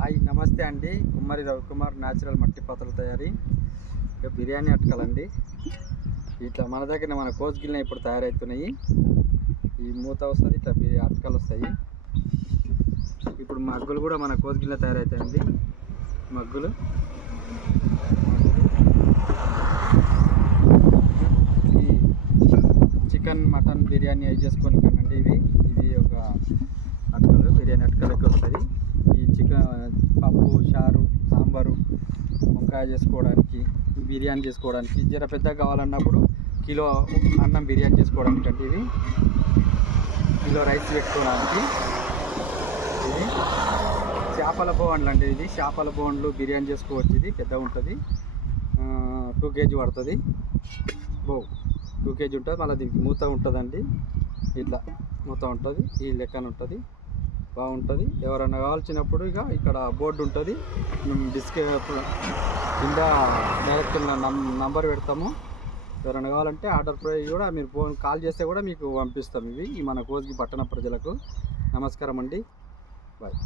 Hi నమస్తే అండి. కుమ్మరి రవికుమార్ న్యాచురల్ మట్టి పాత్రల తయారీ. ఇక బిర్యానీ అటకలండి. ఇట్లా మన దగ్గర మన కోసుగిల్ని ఇప్పుడు తయారవుతున్నాయి. ఈ మూత వస్తుంది, ఇట్లా అటకలు వస్తాయి. ఇప్పుడు మగ్గులు కూడా మన కోసుగిల్ల తయారవుతాయండి. మగ్గులు ఈ చికెన్ మటన్ బిర్యానీ అవి చేసుకొని కనండి. ఇవి ఒక అటకలు, బిర్యానీ అటకలకి వస్తుంది. ఈ చికెన్ పప్పు, చారు, సాంబారు, వంకాయ చేసుకోవడానికి, బిర్యానీ చేసుకోవడానికి, జర పెద్దగా కావాలన్నప్పుడు కిలో అన్నం బిర్యానీ చేసుకోవడానికి అంటే ఇవి కిలో రైస్ పెట్టుకోవడానికి. ఇది చేపల బోన్లు అంటే ఇది చేపల బోన్లు బిర్యానీ చేసుకోవచ్చు. ఇది పెద్దగా ఉంటుంది, 2 kg పడుతుంది. 2 kg ఉంటుంది. మళ్ళీ దీనికి మూత ఉంటుందండి. ఇట్లా మూత ఉంటుంది, ఈ లెక్కన ఉంటుంది, బాగుంటుంది. ఎవరైనా కావాల్సినప్పుడు ఇక ఇక్కడ బోర్డు ఉంటుంది, మేము కింద డైరెక్ట్ నంబర్ పెడతాము. ఎవరైనా కావాలంటే ఆర్డర్ ప్రైస్ కూడా మీరు ఫోన్ కాల్ చేస్తే కూడా మీకు పంపిస్తాం. ఇవి మన కోసిగి పట్టణ ప్రజలకు నమస్కారం అండి. బాయ్.